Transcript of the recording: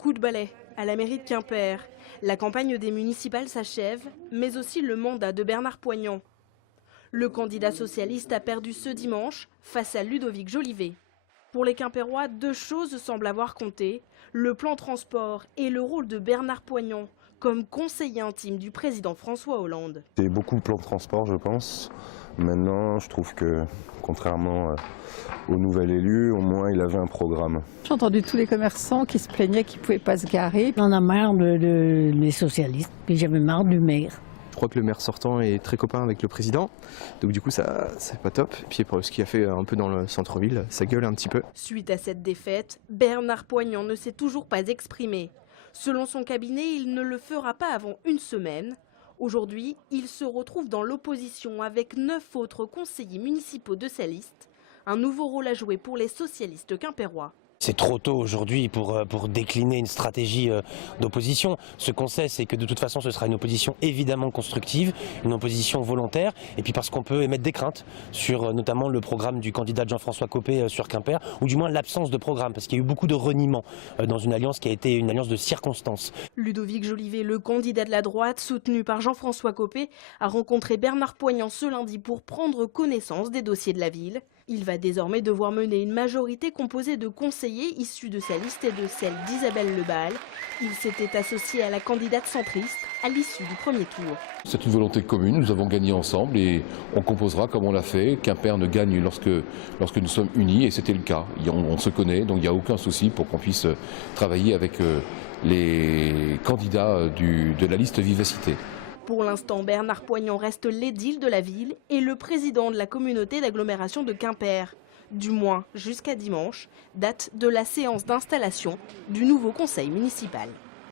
Coup de balai à la mairie de Quimper. La campagne des municipales s'achève, mais aussi le mandat de Bernard Poignant. Le candidat socialiste a perdu ce dimanche face à Ludovic Jolivet. Pour les Quimpérois, deux choses semblent avoir compté, le plan transport et le rôle de Bernard Poignant comme conseiller intime du président François Hollande. C'est beaucoup de plans de transport, je pense. Maintenant, je trouve que, contrairement au nouvel élu, au moins il avait un programme. J'ai entendu tous les commerçants qui se plaignaient qu'ils ne pouvaient pas se garer. On a marre des socialistes, puis j'avais marre du maire. Je crois que le maire sortant est très copain avec le président, donc du coup ça c'est pas top. Puis pour ce qu'il a fait un peu dans le centre-ville, ça gueule un petit peu. Suite à cette défaite, Bernard Poignant ne s'est toujours pas exprimé. Selon son cabinet, il ne le fera pas avant une semaine. Aujourd'hui, il se retrouve dans l'opposition avec 9 autres conseillers municipaux de sa liste. Un nouveau rôle à jouer pour les socialistes quimpérois. C'est trop tôt aujourd'hui pour décliner une stratégie d'opposition. Ce qu'on sait, c'est que de toute façon, ce sera une opposition évidemment constructive, une opposition volontaire, et puis parce qu'on peut émettre des craintes sur notamment le programme du candidat Jean-François Copé sur Quimper, ou du moins l'absence de programme, parce qu'il y a eu beaucoup de reniements dans une alliance qui a été une alliance de circonstances. Ludovic Jolivet, le candidat de la droite, soutenu par Jean-François Copé, a rencontré Bernard Poignant ce lundi pour prendre connaissance des dossiers de la ville. Il va désormais devoir mener une majorité composée de conseillers issus de sa liste et de celle d'Isabelle Lebal. Il s'était associé à la candidate centriste à l'issue du premier tour. C'est une volonté commune, nous avons gagné ensemble et on composera comme on l'a fait. Quimper ne gagne lorsque nous sommes unis et c'était le cas. On se connaît, donc il n'y a aucun souci pour qu'on puisse travailler avec les candidats de la liste Vivacité. Pour l'instant, Bernard Poignant reste l'édile de la ville et le président de la communauté d'agglomération de Quimper. Du moins jusqu'à dimanche, date de la séance d'installation du nouveau conseil municipal.